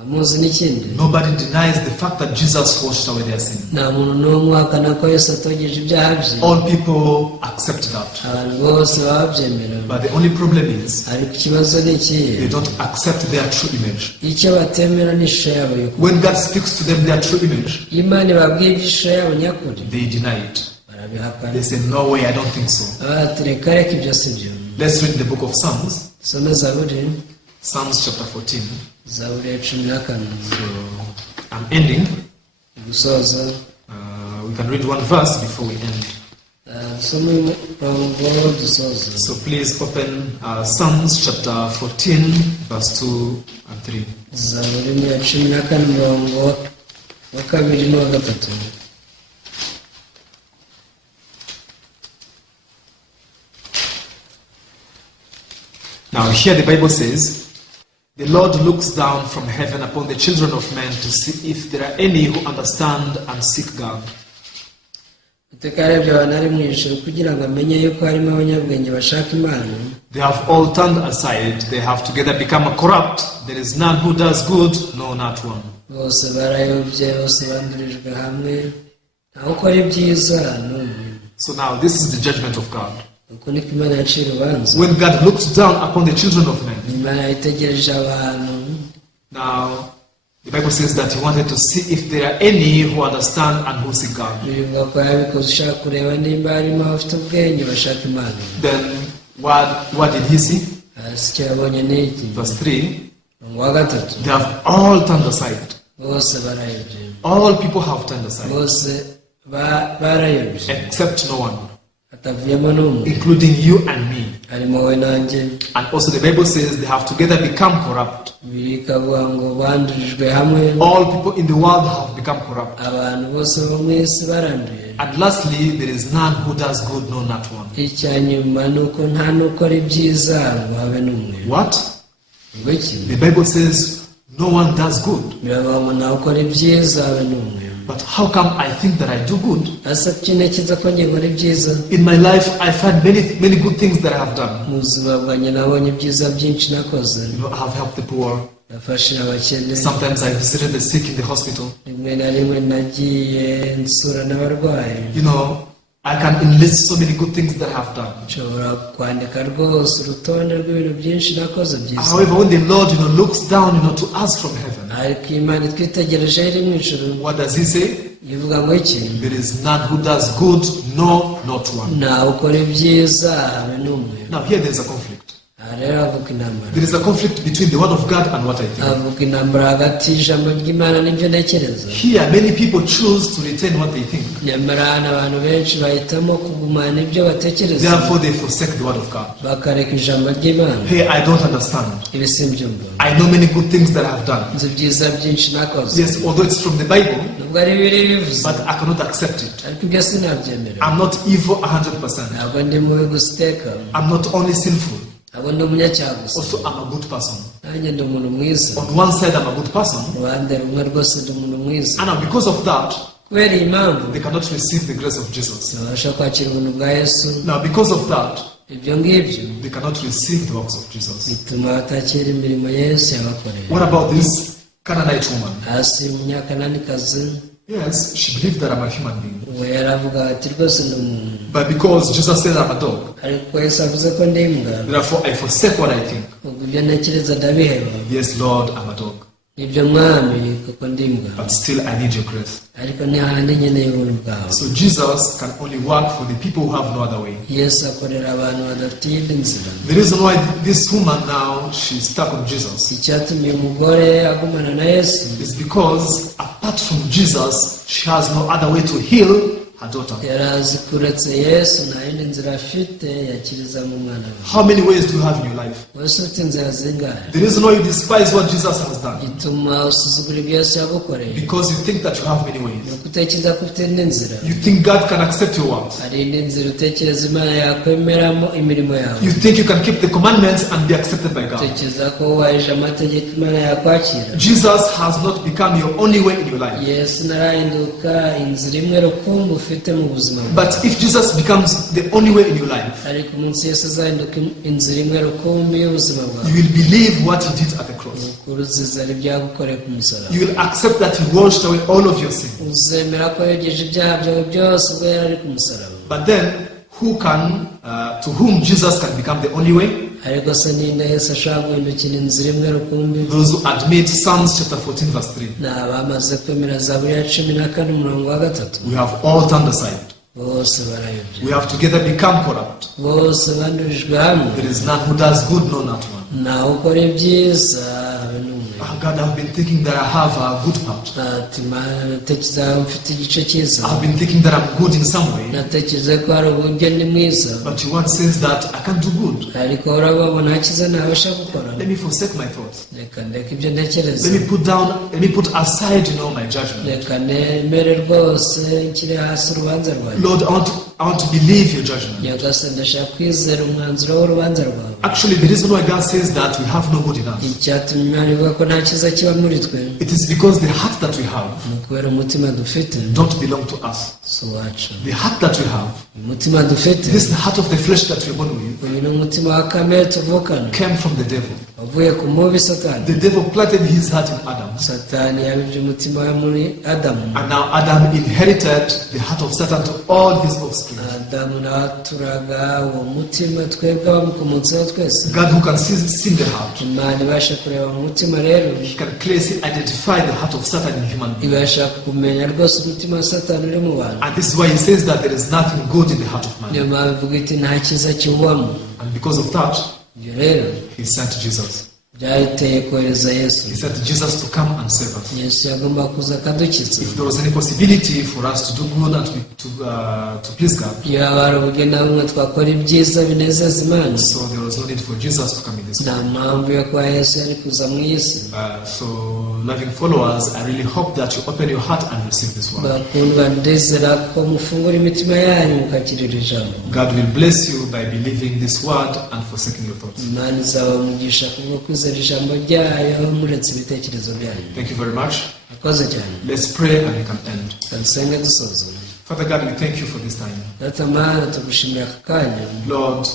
Amuzi n'ikindi. Nobody denies the fact that Jesus washed away their sin. Nta muntu n'umwe uhakana ko Yesu atogeje ibyaha bye. All people accept that. Abantu bose baba babyemera. But the only problem is Ariko ikibazo ni ikihe? they don't accept their true image. Icyo batemera ni ishusho yabo y'ukuri. When God speaks to them their true image, Imana ibabwiye iby'ishusho yabo nyakuri. they deny it. Barabihakana. They say, no way, I don't think so. Ati reka reka ibyo si byo. Let's read the book of Psalms. Some Zaburi. Psalms chapter 14. Zaburi ya 14. So I'm ending. Gusoza. We can read one verse before we end. Dusome umurongo dusoza. So please open Psalms chapter 14, verse 2 and 3. Zaburi ya 14 umurongo wa 2 n'uwa 3. Now here the Bible says, the Lord looks down from heaven upon the children of men to see if there are any who understand and seek God. Iteka yarebye abantu ari mu ijuru kugira ngo amenye yuko harimo abanyabwenge bashaka Imana. They have all turned aside. They have together become corrupt. There is none who does good, no, not one. Bose barayobye, bose bandurijwe hamwe, ntawe ukora ibyiza n'umwe. So now this is the judgment of God. Uko niko Imana yaciye urubanza. When God looked down upon the children of men, Imana yitegereje abantu. now the Bible says that He wanted to see if there are any who understand and who seek God. Bivuga ko yabikoze ushaka kureba nimba harimo abafite ubwenge bashaka Imana. Then what did He see? Icyo yabonye ni iki? Verse 3, Umurongo wa 3. they have all turned aside. Bose barayobye. All people have turned aside, Bose barayobye. except no one, Hatavuyemo n'umwe. including you and me. Harimo we nanjye. And also the Bible says they have together become corrupt. Bikavuga ngo bandurijwe hamwe. All people in the world have become corrupt. Abantu bose bo mu isi baranduye. And lastly, there is none who does good, no, not one. icya nyuma ni uko nta n'ukora ibyiza ngo habe n'umwe. What? Ngo iki? The Bible says no one does good. biravuga ngo ntawe ukora ibyiza habe n'umwe. But how come I think that I do good? asa kinekeza ko njye nkora ibyiza. In my life, I find many good things that I have done. mu buzima bwanjye nabonye ibyiza byinshi nakoze. You know, I have helped the poor. nafashije abakene. Sometimes I visited the sick in the hospital. rimwe na rimwe nagiye nsura n'abarwayi. You know, I can enlist so many good things that I have done. nshobora kwandika rwose urutonde rw'ibintu byinshi nakoze byiza. However, when the Lord, looks down, to us from heaven, ariko imana itwitegereje iri mu ijuru. what does He say? ivuga ngo iki? There is none who does good, no, not one. ntawe ukora ibyiza habe n'umwe. Now here there is a conflict. aha rero havuka intambara. There is a conflict between the word of God and what I think. havuka intambara hagati y'ijambo ry'imana n'ibyo ntekereza. Here, many people choose to retain what they think. nyamara hano abantu benshi bahitamo kugumana ibyo batekereza. Therefore, they forsake the word of God. bakareka ijambo ry'imana. Hey, I don't understand. ibi simbyumva. I know many good things that I have done. nzi ibyiza byinshi nakoze. Yes, although it's from the Bible, nubwo ari biri bivuze. but I cannot accept it. ariko ibyo sinabyemera. I'm not evil 100%. ntabwo ndi mubi gusa iteka. I'm not only sinful. ntabwo ndi umunyacyaha gusa. Also, I'm a good person. nanjye ndi umuntu mwiza. On one side, I'm a good person. uruhande rumwe rwose ndi umuntu mwiza. And now, because of that, kubera iyi mpamvu they cannot receive the grace of Jesus. ntibabasha kwakira ubuntu bwa yesu. Now, because of that, ibyo ngibyo they cannot receive the works of Jesus. bituma batakira imirimo yesu yabakoreye. What about this Canaanite woman? hasi umunyakananikazi. Yes, she believed that I'm a human being. we yaravuga ati rwose ni umuntu. But because Jesus said I'm a dog, ariko yesu avuze ko ndi imbwa. therefore I forsake what I think. ubwo ibyo ntekereza ndabiheba. Yes, Lord, I'm a dog. nibyo mwami kuko ndi imbwa. But still, I need your grace. ariko ni hahandi nkeneye ubuntu bwawe. So Jesus can only work for the people who have no other way. yesu akorera abantu badafite iyindi nzira. The reason why this woman now, she's stuck on Jesus icyatumye umugore agumana na yesu is because apart from Jesus, she has no other way to heal her daughter. yari azi ko uretse yesu nta yindi nzira afite yakirizamo umwana we. How many ways do you have in your life? wese ufite inzira zingahe? The reason why you despise what Jesus has done, ituma usuzugura ibyo yesu yagukoreye. because you think that you have many ni ways. uko utekereza ko ufite indi nzira. You think God can accept your works. hari indi nzira utekereza imana yakwemeramo imirimo yawe. You think you can keep the commandments and be accepted by God. utekereza ko wubahirije amategeko imana yakwakira. Jesus has not become your only way in your life. yesu ntarahinduka inzira imwe rukumbi ufite mu buzima bwawe. But if Jesus becomes the only way in your life, ariko umunsi yesu azahinduka inzira imwe rukumbi y'ubuzima bwawe. you will believe what He did at the cross. ukuri uzizera ibyagukoreye ku musaraba. You will accept that He washed away all of your sin. uzemera ko yogeje ibyaha byawe byose ubwo yari ari ku musaraba. But then, to whom Jesus can become the only way? ariko se ninde yesu ashobora guhindukira inzira imwe rukumbi? Those who admit Psalms chapter 14 verse 3. ni abamaze kwemera zaburi ya 14 umurongo wa 3. We have all turned aside. bose barayobye. We have together become corrupt. bose bandurijwe hamwe. There is none who does good, no, not one. ntawe ukora ibyiza habe n'umwe. God, I've been thinking that I have a good part. ati mana natekereza mfite igice cyiza. I've been thinking that I'm good in some way. natekereza ko hari uburyo ndi mwiza. But your word says that I can't do good. ariko urabona nta cyiza ntabasha gukora. Let me forsake my thoughts. reka ndeka ibyo ntekereza. Let me put aside, my judgment. reka nemere rwose nshyire hasi urubanza rwanjye. Lord, I want to believe your judgment. nyagasani ndashaka kwizera umwanzuro w'urubanza rwawe. Actually, the reason why God says that we have no good in us, icyatumye imana ivuga ko nta cyiza kiba muri twe it is because the heart that we have ni ukubera umutima dufite don't belong to us. si uwacu. The heart that we have, umutima dufite this is the heart of the flesh that we're born with, uyu ni umutima wa kamere tuvukana came from the devil. wavuye ku mubi satani. The devil planted his heart in Adam. satani yabibye umutima we muri adamu. And now Adam inherited the heart of Satan to all his offspring. adamu nawe aturaga uwo mutima twebwe abamukomotseho twese. God who can see in the heart, imana ibasha kureba mu mutima rero He can clearly identify the heart of Satan in human beings. ibasha kumenya rwose umutima wa satani uri mu bantu. And this is why He says that there is nothing good in the heart of niyo man. mpamvu ivuga iti nta cyiza kiwubamo. And because of that, ibyo rero He sent Jesus. byahiteye kohereza yesu. He sent Jesus to come and save us. yesu yagomba kuza akadukiza. If there was any possibility for us to do good and to please God, iyo haba hari uburyo na bumwe twakora ibyiza binezeza imana, so there was no need for Jesus to come in this nta world. mpamvu yo kuba yesu yari kuza mu isi. So loving followers, I really hope that you open your heart and receive this word. bakundwa ndizera ko mufungura imitima yanyu mukakirira ijambo. God will bless you by believing this word and forsaking your thoughts. Imana izabamugisha kubwo kwizera ijambo ryayo muretse ibitekerezo byanyu. Thank you very much. Akoze cyane. Let's pray and we can end. Dusenge dusoza. Father God, we thank you for this time. Data Mana, tugushimira aka kanya. Lord,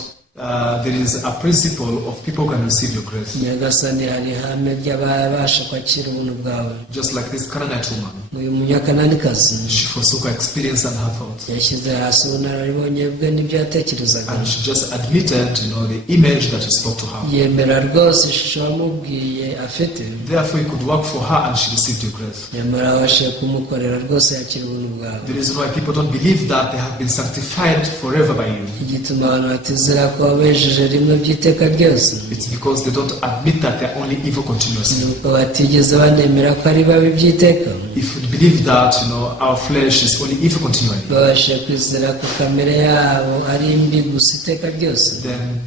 there is a principle of people can receive your grace. Nyagasani hari ihame ry'ababasha kwakira ubuntu bwawe. Just like this Canaanite woman. Uyu munyakananikazi She forsook her experience and her thoughts. yashyize hasi ubunararibonye bwe n'ibyo yatekerezaga. And she just admitted, the image that you spoke to her. Yemera rwose ishusho wamubwiye afite. Therefore, you could work for her and she received your grace. Nyamara wabashije kumukorera rwose yakira ubuntu bwawe. The reason why people don't believe that they have been sanctified forever by you. Igituma abantu batizera ko wabejeje rimwe by'iteka ryose. It's because they don't admit that they're only evil continuously. Nuko batigeze banemera ko ari babi by'iteka. If we believe that, our flesh is only evil continually, babashije kwizera ko kamere yabo ari mbi gusa iteka ryose. then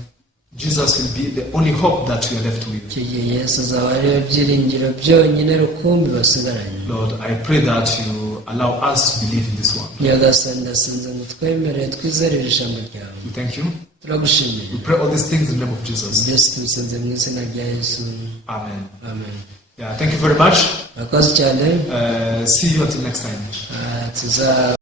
Jesus will be the only hope that we are left with. Icyo gihe Yesu azaba ariyo byiringiro byonyine rukumbi basigaranye. Lord, I pray that you allow us to believe in this one. Nyagasani ndasenze ngo twemerere twizerere ijambo ryawe. We thank you. Turagushimiye. We pray all these things in the name of Jesus. Byose tubisenze mu izina rya Yesu. Amen. Amen. Yeah, thank you very much. Murakoze cyane. See you until next time. Tuza